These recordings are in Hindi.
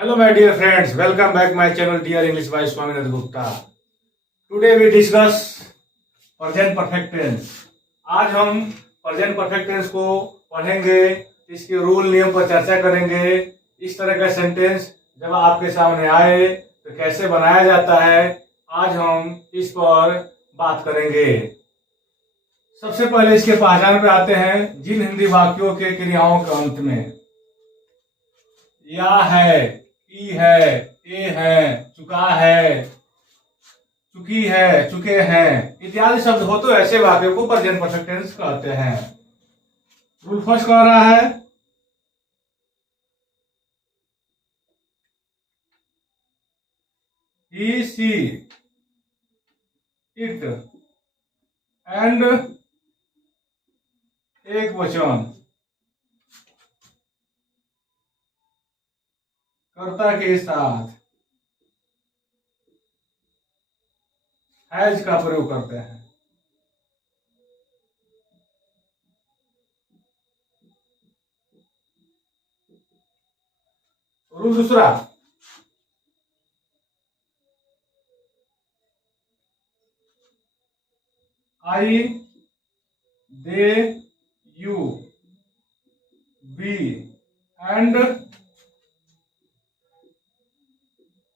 Hello, my dear friends. Welcome back my channel, Dear English by Swaminathan Gupta. Today we discuss present perfect tense. आज हम प्रेजेंट परफेक्ट टेंस को पढ़ेंगे, इसके रूल नियम पर चर्चा करेंगे। इस तरह का सेंटेंस जब आपके सामने आए तो कैसे बनाया जाता है, आज हम इस पर बात करेंगे। सबसे पहले इसके पहचान पे आते हैं। जिन हिंदी वाक्यों के क्रियाओं के अंत में या है, ई है, ए है, चुका है, चुकी है, चुके हैं इत्यादि शब्द हो तो ऐसे वाक्यों को प्रेजेंट परफेक्ट टेंस कहते हैं। रूल फर्स्ट कह रहा है ही, सी, इट एंड एक वचन कर्ता के साथ हैज का प्रयोग करते हैं। रूल दूसरा, आई, दे, यू, वी एंड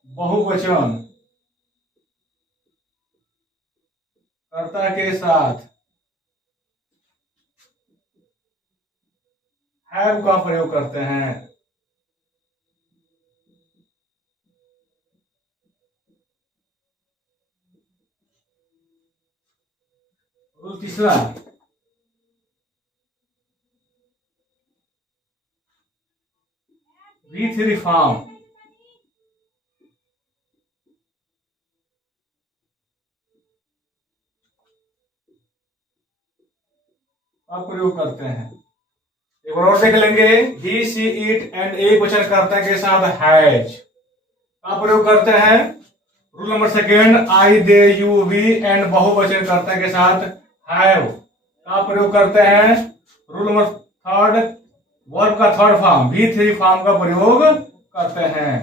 बहुवचन कर्ता के साथ हैव का प्रयोग करते हैं। रूल तीसरा, वी थ्री फॉर्म का प्रयोग करते हैं। एक बार और देख लेंगे। ही, सी, इट एंड एक वचन कर्ता के साथ हैज का प्रयोग करते हैं। Rule number second, I, they, you, we and बहुवचन कर्ता के साथ हैव का प्रयोग करते हैं। रूल नंबर थर्ड, वर्ब का third form V three form का प्रयोग करते हैं।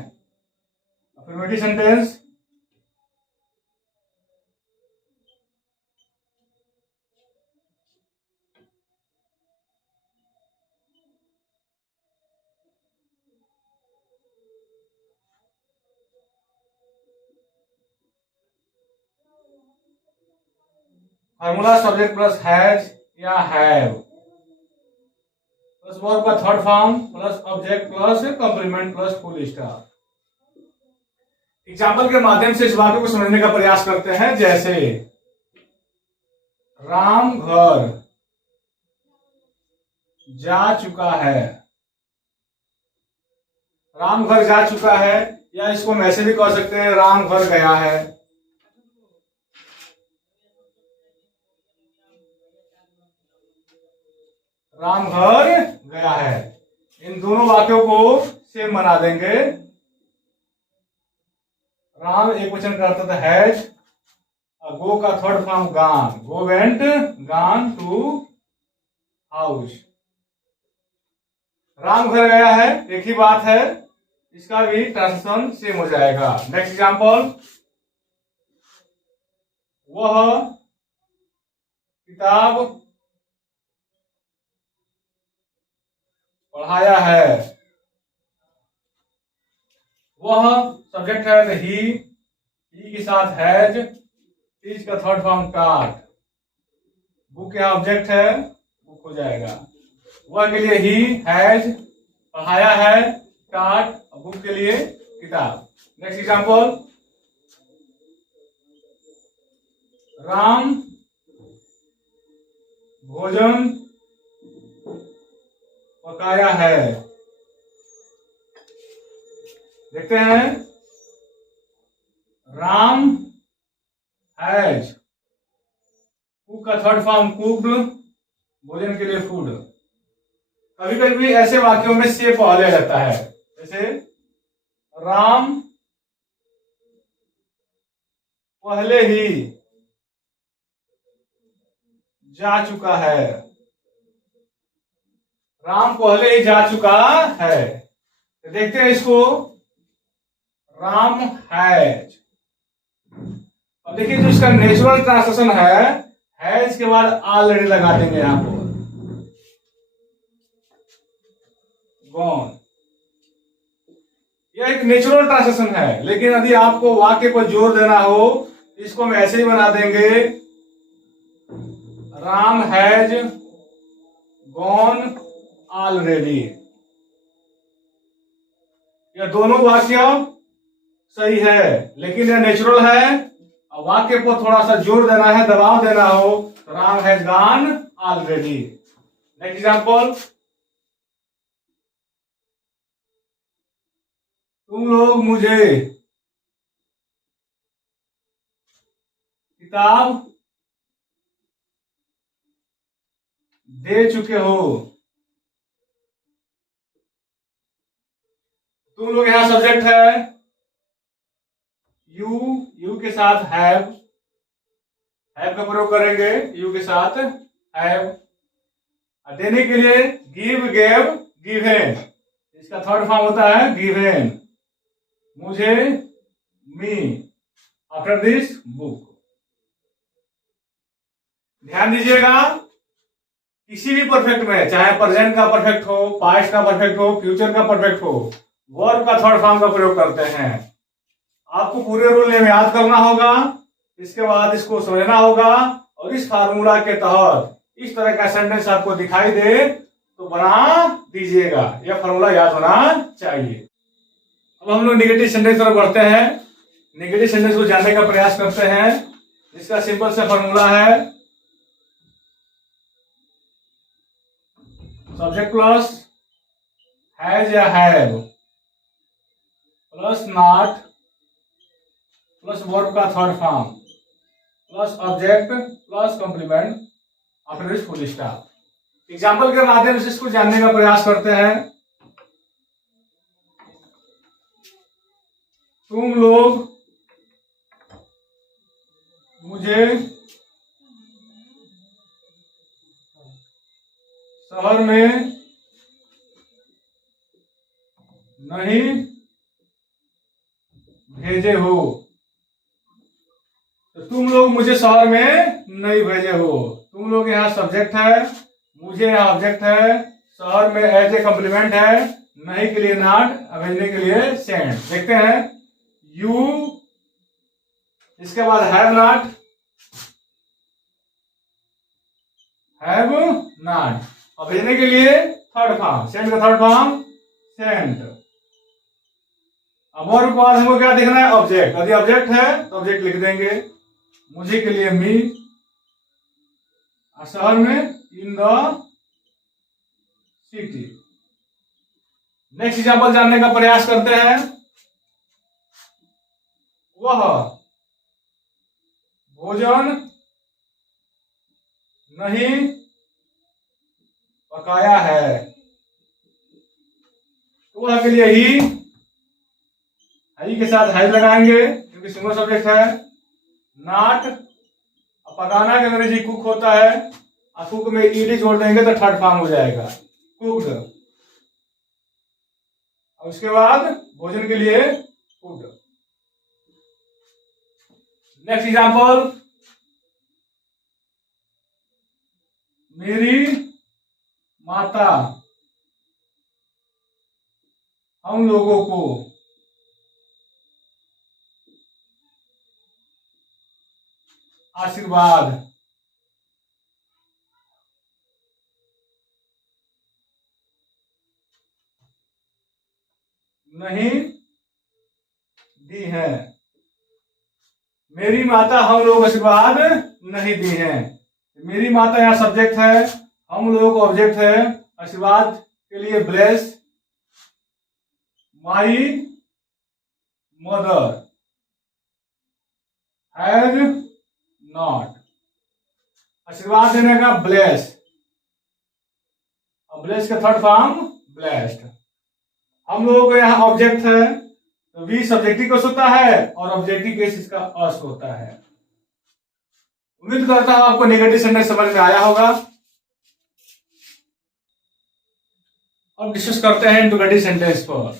Affirmative sentence, formula subject plus has या हैव प्लस वर्ब का third form plus object plus complement plus full stop. Example के माध्यम से इस वाक्य को समझने का प्रयास करते हैं। जैसे राम घर जा चुका है। राम घर जा चुका है, या इसको हम ऐसे भी कह सकते हैं राम घर गया है। राम घर गया है। इन दोनों वाक्यों को सेम बना देंगे। राम एक वचन करता था हैज, गो का थर्ड फॉर्म गान, गो वेंट गान टू हाउस। राम घर गया है, एक ही बात है, इसका भी ट्रांसलेशन सेम हो जाएगा। नेक्स्ट एग्जांपल, वह किताब पढ़ाया है। वह सब्जेक्ट है ही के साथ हैज, इज का थर्ड फॉर्म टाट, बुक यहाँ ऑब्जेक्ट है, बुक हो जाएगा। वह के लिए ही, हैज पढ़ाया है, टाट, बुक के लिए किताब। नेक्स्ट एग्जांपल, राम भोजन पकाया है। देखते हैं, राम हैज, कुक का थर्ड फॉर्म कुक्ड, भोजन के लिए फूड। कभी कभी ऐसे वाक्यों में से पहले जाता है, जैसे राम पहले ही जा चुका है। राम पहले ही जा चुका है। तो देखते हैं इसको राम हैज। अब देखिए जो इसका नेचुरल ट्रांसलेशन हैज के बाद ऑलरेडी लगा देंगे यहां पर, गॉन। यह एक नेचुरल ट्रांसलेशन है, लेकिन यदि आपको वाक्य पर जोर देना हो इसको हम ऐसे ही बना देंगे, राम हैज गॉन ऑलरेडी। यह दोनों वाक्य सही है, लेकिन यह नेचुरल है। अब वाक्य को थोड़ा सा जोर देना है, दबाव देना हो तो Ram has gone already. Next example, तुम लोग मुझे किताब दे चुके हो। तुम लोग यहां सब्जेक्ट है, यू के साथ हैव का प्रयोग करेंगे, यू के साथ हैव। देने के लिए गिव, गेव, गिवेन, इसका थर्ड फॉर्म होता है गिवेन। मुझे, मी, आफ्टर दिस बुक। ध्यान दीजिएगा, किसी भी परफेक्ट में, चाहे प्रेजेंट का परफेक्ट हो, पास्ट का परफेक्ट हो, फ्यूचर का परफेक्ट हो, वर्ब का थर्ड फॉर्म का प्रयोग करते हैं। आपको पूरे रूल नेम याद करना होगा, इसके बाद इसको समझना होगा, और इस फार्मूला के तहत इस तरह का सेंटेंस आपको दिखाई दे तो बना दीजिएगा। यह फार्मूला याद होना चाहिए। अब हम लोग नेगेटिव सेंटेंस तरफ बढ़ते हैं। नेगेटिव सेंटेंस को जानने का प्रयास करते हैं। इसका सिंपल सा फार्मूला है सब्जेक्ट प्लस हैज या have plus not plus verb का third form plus object plus complement after this full stop. Example के माध्यम से इसको जानने का प्रयास करते हैं। तुम लोग मुझे शहर में नहीं भेजे हो। तो तुम लोग मुझे शहर में नहीं भेजे हो। तुम लोग यहाँ सब्जेक्ट है, मुझे यहाँ ऑब्जेक्ट है, शहर में एज ए कॉम्प्लीमेंट है, नहीं के लिए नॉट, भेजने के लिए सेंड। देखते हैं, यू, इसके बाद हैव नॉट, हैव नॉट, और भेजने के लिए थर्ड फॉर्म, सेंड का थर्ड फॉर्म सेंड। अब वर्ब के बाद हमको क्या देखना है, ऑब्जेक्ट। यदि ऑब्जेक्ट है तो ऑब्जेक्ट लिख देंगे, मुझे के लिए मी, शहर में in the city. Next example जानने का प्रयास करते हैं। वह भोजन नहीं पकाया है। तो वह के लिए ही के साथ हैज लगाएंगे क्योंकि सिंगल सब्जेक्ट है। नॉट, पकाना के अंग्रेजी कुक होता है, और कुक में ईडी जोड़ देंगे तो थर्ड फॉर्म हो जाएगा कुक्ड। और उसके बाद भोजन के लिए फूड। नेक्स्ट एग्जांपल, मेरी माता हम लोगों को आशीर्वाद नहीं दी है। मेरी माता हम लोग आशीर्वाद नहीं दी है। मेरी माता यहाँ सब्जेक्ट है, हम लोग ऑब्जेक्ट है, आशीर्वाद के लिए bless my mother has not, आशीर्वाद देने का ब्लेस, और ब्लेस का थर्ड फॉर्म ब्लेस्ड। हम लोगों को यहाँ ऑब्जेक्ट है तो वी सब्जेक्टिव केस होता है और ऑब्जेक्टिव केस इसका अस होता है। उम्मीद करता हूं आपको नेगेटिव सेंटेंस समझ में आया होगा। अब डिस्कस करते हैं इंट्रोगेटिव सेंटेंस पर।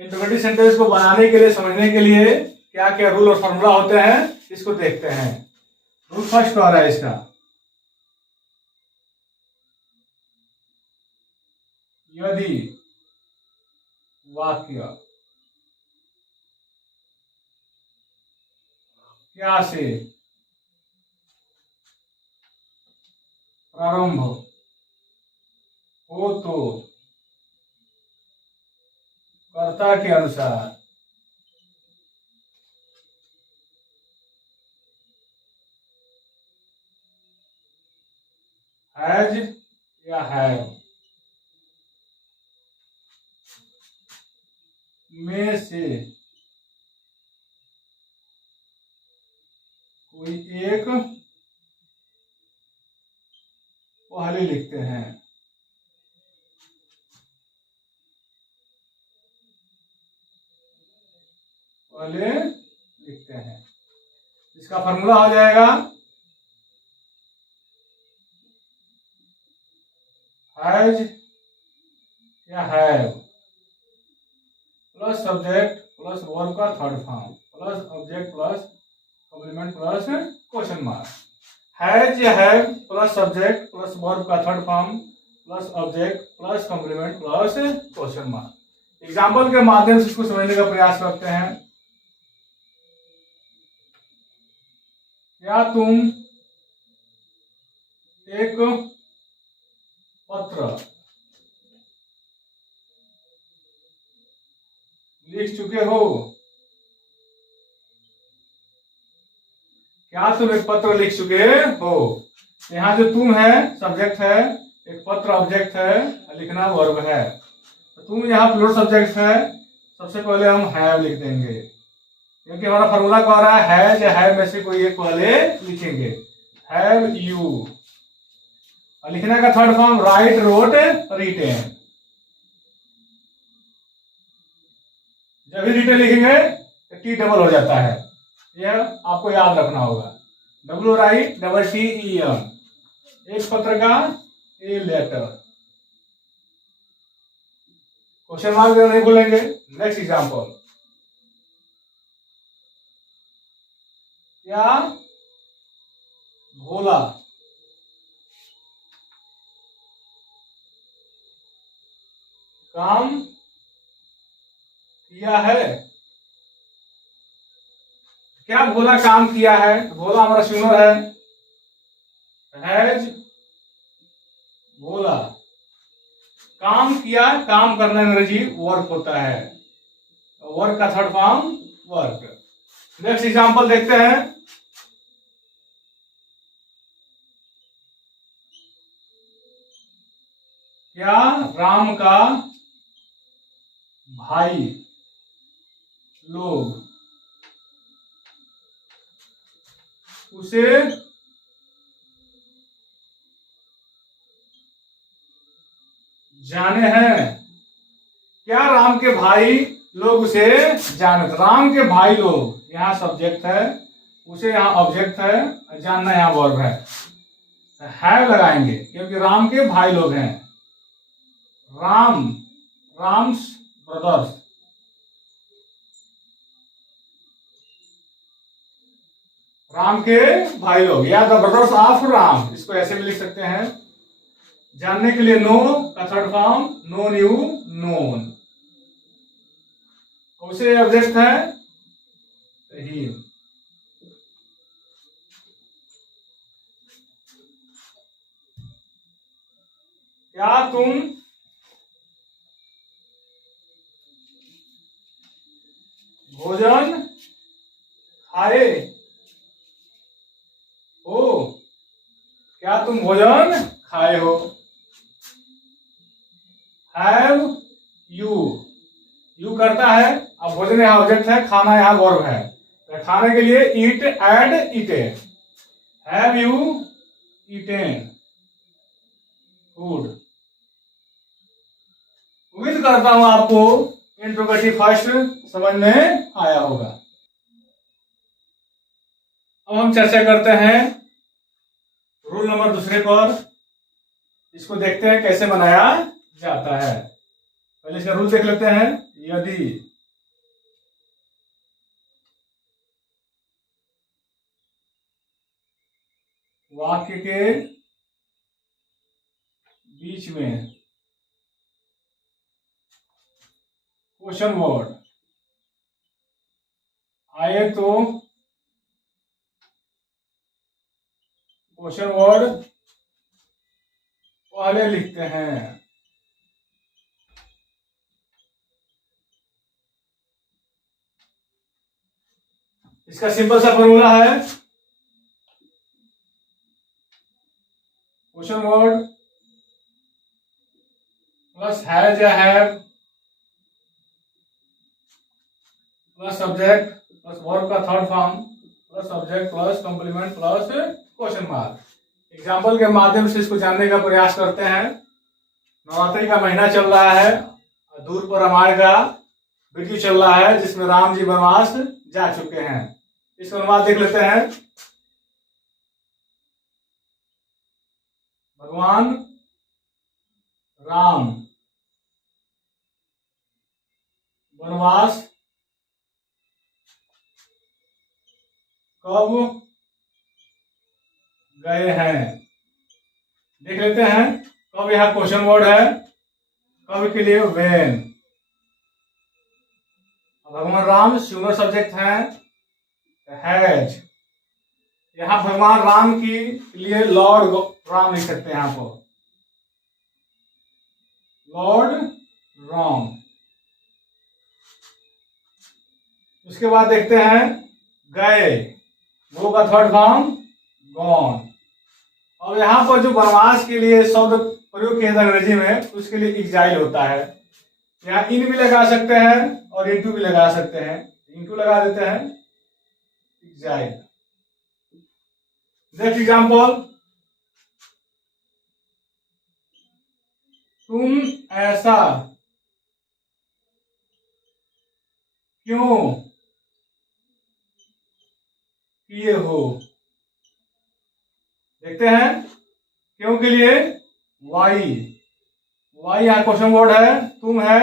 इंट्रोगेटिव सेंटेंस को बनाने के लिए, समझने के लिए क्या क्या रूल और फॉर्मूला होते हैं, इसको देखते हैं। रूल फर्स्ट आ रहा है इसका, यदि वाक्य क्या से प्रारंभ हो तो कर्ता के अनुसार हैज या हैव में से कोई एक पहले लिखते हैं। पहले लिखते हैं, इसका फॉर्मूला हो जाएगा हैज या have plus subject plus verb का third form plus object plus complement plus question mark. Has या have plus subject plus verb का third form plus object plus complement plus question mark. Example के माध्यम से इसको समझने का प्रयास करते हैं। क्या तुम एक पत्र लिख चुके हो? क्या तुम एक पत्र लिख चुके हो? यहाँ जो तुम है सब्जेक्ट है, एक पत्र ऑब्जेक्ट है, लिखना वर्ब है। तो तुम यहाँ प्लूरल सब्जेक्ट है, सबसे पहले हम हैव लिख देंगे क्योंकि हमारा फॉर्मूला कह रहा है हैज या हैव में से कोई एक पहले लिखेंगे। हैव यू, और लिखने का third form write, wrote, written. जब भी रिटेन लिखेंगे तो टी डबल हो जाता है, यह आपको याद रखना होगा। W write double T E M, एक पत्र का ए लेटर। क्वेश्चन मार्क नहीं बोलेंगे। नेक्स्ट एग्जांपल, क्या भोला काम किया है? क्या भोला काम किया है? भोला हमारा सिंगुलर है। हैज भोला काम किया, काम करना अंग्रेजी वर्क होता है, वर्क का third form work. Next example देखते हैं। क्या राम का भाई लोग उसे जाने हैं? क्या राम के भाई लोग उसे जाने? राम के भाई लोग यहाँ सब्जेक्ट है, उसे यहाँ ऑब्जेक्ट है, जानना यहाँ वर्ब है। हैव लगाएंगे क्योंकि राम के भाई लोग हैं। राम्स ब्रदर्स, राम के भाई लोग या द ब्रदर्स ऑफ राम, इसको ऐसे भी लिख सकते हैं। जानने के लिए नो का third form know knew known, उसे ऑब्जेक्ट है ही। क्या तुम भोजन खाए हो? क्या तुम भोजन खाए हो? हैव यू, यू करता है, अब भोजन यहाँ ऑब्जेक्ट है, खाना यहाँ वर्ब है। तो खाने के लिए eat ate eaten. Have you eaten food? उम्मीद करता हूं आपको इंट्रोगेटिव फर्स्ट समझ में आया होगा। अब हम चर्चा करते हैं रूल नंबर दूसरे पर। इसको देखते हैं कैसे बनाया जाता है। पहले इसका रूल देख लेते हैं। यदि वाक्य के बीच में क्वेश्चन वर्ड आए तो क्वेश्चन वर्ड पहले लिखते हैं। इसका सिंपल सा फॉर्मूला है क्वेश्चन वर्ड प्लस हैज या have plus subject plus verb का third form plus subject plus complement plus question mark. Example के माध्यम से इसको जानने का प्रयास करते हैं। नवरात्रि का महीना चल रहा है, दूर पर रामायण का वीडियो चल रहा है जिसमें राम जी वनवास जा चुके हैं। इसका अनुवाद देख लेते हैं। भगवान राम वनवास कब गए हैं, देख लेते हैं। कब यहां क्वेश्चन वर्ड है, कब के लिए व्हेन। भगवान राम सिंगुलर सब्जेक्ट है हैज। यहां भगवान राम की लिए लॉर्ड राम लिख सकते हैं, यहां पर लॉर्ड राम। उसके बाद देखते हैं गए, गो का थर्ड फॉर्म गॉन। और यहां पर जो वनवास के लिए शब्द प्रयोग किया था अंग्रेजी में, उसके लिए एग्जाइल होता है। यहाँ इन भी लगा सकते हैं और इनटू भी लगा सकते हैं। इनटू लगा देते हैं, एग्जाइल। नेक्स्ट एग्जाम्पल, तुम ऐसा क्यों किए हो। देखते हैं क्यों के लिए वाई। वाई यहाँ क्वेश्चन वर्ड है, तुम है,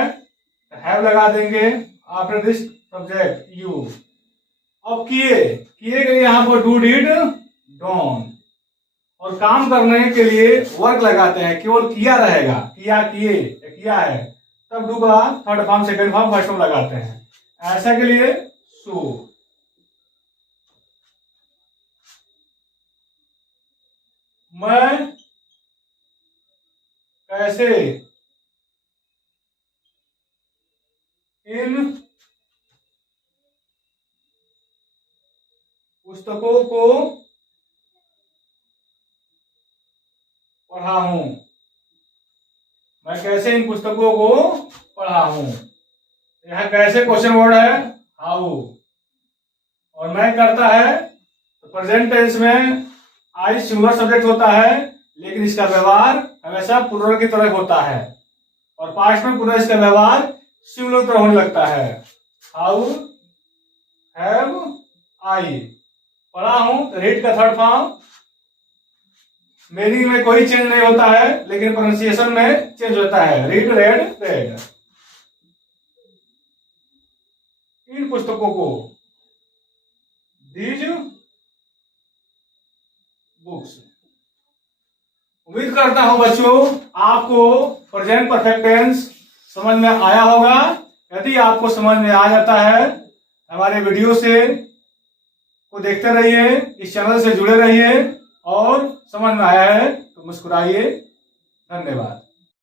हैव लगा देंगे आफ्टर दिस सब्जेक्ट यू। अब किए, किए के लिए यहाँ पर डू डिड डोन। और काम करने के लिए वर्क लगाते हैं, केवल किया रहेगा, किया किए किया है, तब डू का third form second form first form लगाते हैं। ऐसा के लिए सो। मैं कैसे इन पुस्तकों को पढ़ा हूं। मैं कैसे इन पुस्तकों को पढ़ा हूं। यहां कैसे क्वेश्चन वर्ड है हाउ। और मैं करता है तो प्रेजेंट टेंस में आई सिंगुलर सब्जेक्ट होता है, लेकिन इसका व्यवहार हमेशा प्लुरल की तरह होता है। और पास्ट में पुनः इसका व्यवहार सिंगुलर की तरह होने लगता है। हाउ हैव आई, पढ़ा हूं तो रीड का थर्ड फॉर्म। मीनिंग में कोई चेंज नहीं होता है, लेकिन प्रोनाउंसिएशन में चेंज होता है। Read red red. इन पुस्तकों को, दीज बुक्स। उम्मीद करता हूं बच्चों आपको प्रेजेंट परफेक्ट टेंस समझ में आया होगा। यदि आपको समझ में आ जाता है, हमारे वीडियो से को देखते रहिए, इस चैनल से जुड़े रहिए, और समझ में आया है तो मुस्कुराइए। धन्यवाद।